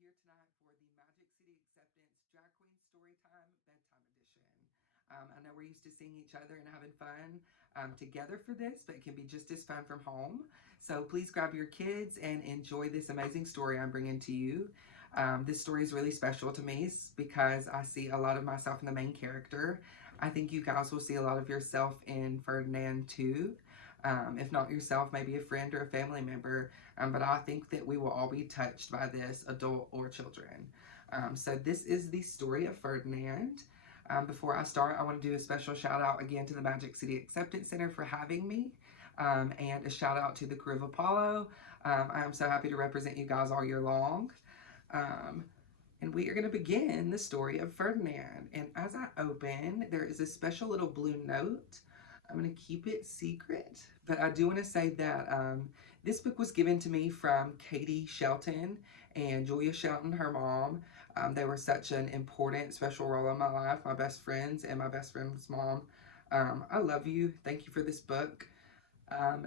here tonight for the Magic City Acceptance Drag Queen Storytime Bedtime Edition. I know we're used to seeing each other and having fun together for this, but it can be just as fun from home. So please grab your kids and enjoy this amazing story I'm bringing to you. This story is really special to me because I see a lot of myself in the main character. I think you guys will see a lot of yourself in Ferdinand too. If not yourself, maybe a friend or a family member. But I think that we will all be touched by this, adult or children. So this is the story of Ferdinand. Before I start, I want to do a special shout out again to the Magic City Acceptance Center for having me. And a shout out to the crew of Apollo. I am so happy to represent you guys all year long. And we are going to begin the story of Ferdinand. And as I open, there is a special little blue note. I'm going to keep it secret, but I do want to say that this book was given to me from Katie Shelton and Julia Shelton, her mom. They were such an important, special role in my life, my best friends and my best friend's mom. I love you. Thank you for this book.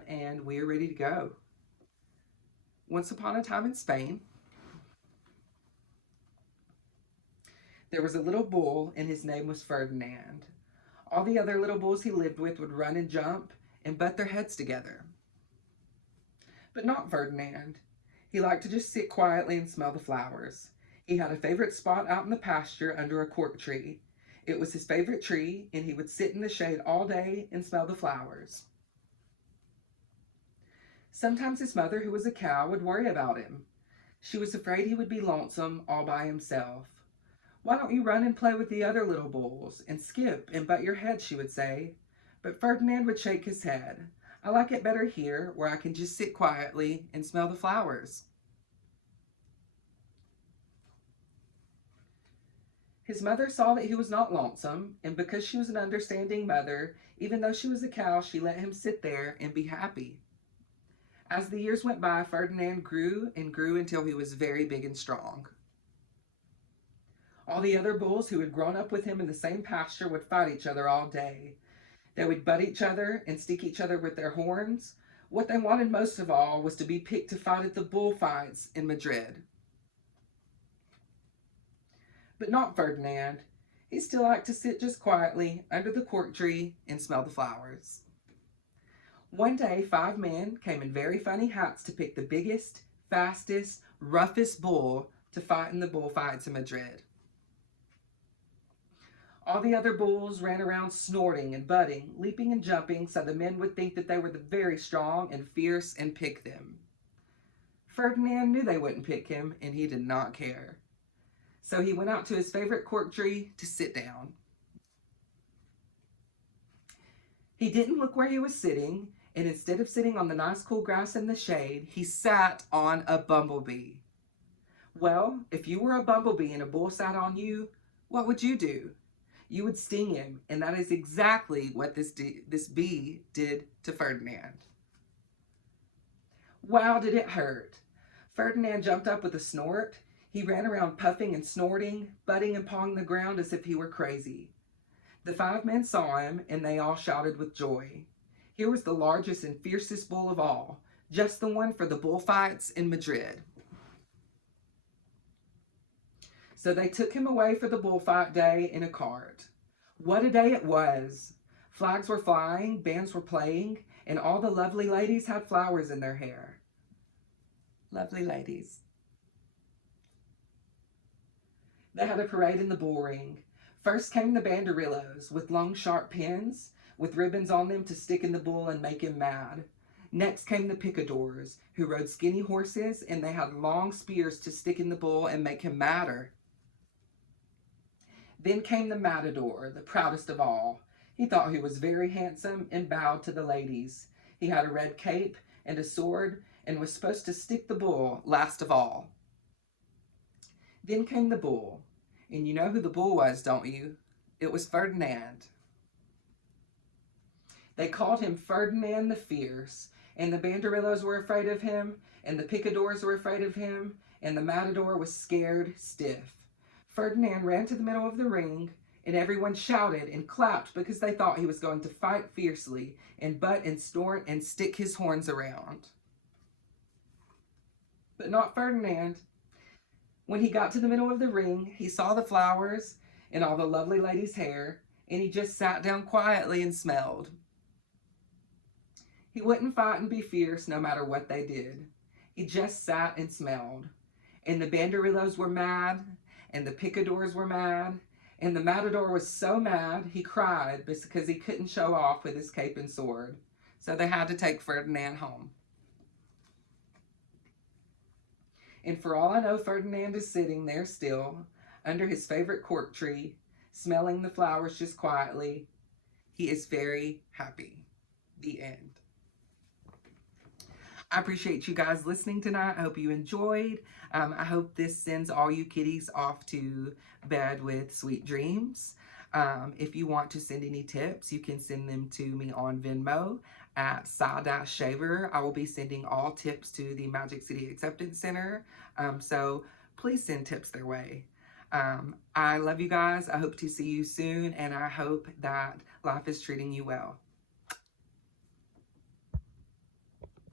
And we are ready to go. Once upon a time in Spain, there was a little bull and his name was Ferdinand. All the other little bulls he lived with would run and jump and butt their heads together. But not Ferdinand. He liked to just sit quietly and smell the flowers. He had a favorite spot out in the pasture under a cork tree. It was his favorite tree, and he would sit in the shade all day and smell the flowers. Sometimes his mother, who was a cow, would worry about him. She was afraid he would be lonesome all by himself. "Why don't you run and play with the other little bulls and skip and butt your head," she would say. But Ferdinand would shake his head. "I like it better here, where I can just sit quietly and smell the flowers." His mother saw that he was not lonesome, and because she was an understanding mother, even though she was a cow, she let him sit there and be happy. As the years went by, Ferdinand grew and grew until he was very big and strong. All the other bulls who had grown up with him in the same pasture would fight each other all day. They would butt each other and stick each other with their horns. What they wanted most of all was to be picked to fight at the bullfights in Madrid. But not Ferdinand. He still liked to sit just quietly under the cork tree and smell the flowers. One day, 5 men came in very funny hats to pick the biggest, fastest, roughest bull to fight in the bullfights in Madrid. All the other bulls ran around snorting and butting, leaping and jumping, so the men would think that they were very strong and fierce and pick them. Ferdinand knew they wouldn't pick him, and he did not care. So he went out to his favorite cork tree to sit down. He didn't look where he was sitting, and instead of sitting on the nice cool grass in the shade, he sat on a bumblebee. Well, if you were a bumblebee and a bull sat on you, what would you do? You would sting him, and that is exactly what this bee did to Ferdinand. Wow, did it hurt. Ferdinand jumped up with a snort. He ran around puffing and snorting, butting and pawing the ground as if he were crazy. The 5 men saw him, and they all shouted with joy. Here was the largest and fiercest bull of all, just the one for the bullfights in Madrid. So they took him away for the bullfight day in a cart. What a day it was! Flags were flying, bands were playing, and all the lovely ladies had flowers in their hair. Lovely ladies. They had a parade in the bull ring. First came the banderillos with long sharp pins, with ribbons on them to stick in the bull and make him mad. Next came the picadors, who rode skinny horses, and they had long spears to stick in the bull and make him madder. Then came the matador, the proudest of all. He thought he was very handsome and bowed to the ladies. He had a red cape and a sword and was supposed to stick the bull last of all. Then came the bull. And you know who the bull was, don't you? It was Ferdinand. They called him Ferdinand the Fierce, and the banderillos were afraid of him, and the picadors were afraid of him, and the matador was scared stiff. Ferdinand ran to the middle of the ring, and everyone shouted and clapped because they thought he was going to fight fiercely and butt and snort and stick his horns around. But not Ferdinand. When he got to the middle of the ring, he saw the flowers and all the lovely ladies' hair, and he just sat down quietly and smelled. He wouldn't fight and be fierce no matter what they did. He just sat and smelled. And the banderillos were mad, and the picadors were mad, and the matador was so mad he cried because he couldn't show off with his cape and sword. So they had to take Ferdinand home. And for all I know, Ferdinand is sitting there still, under his favorite cork tree, smelling the flowers just quietly. He is very happy. The end. I appreciate you guys listening tonight. I hope you enjoyed. I hope this sends all you kitties off to bed with sweet dreams. If you want to send any tips, you can send them to me on Venmo at SyShaver. I will be sending all tips to the Magic City Acceptance Center. So please send tips their way. I love you guys. I hope to see you soon, and I hope that life is treating you well.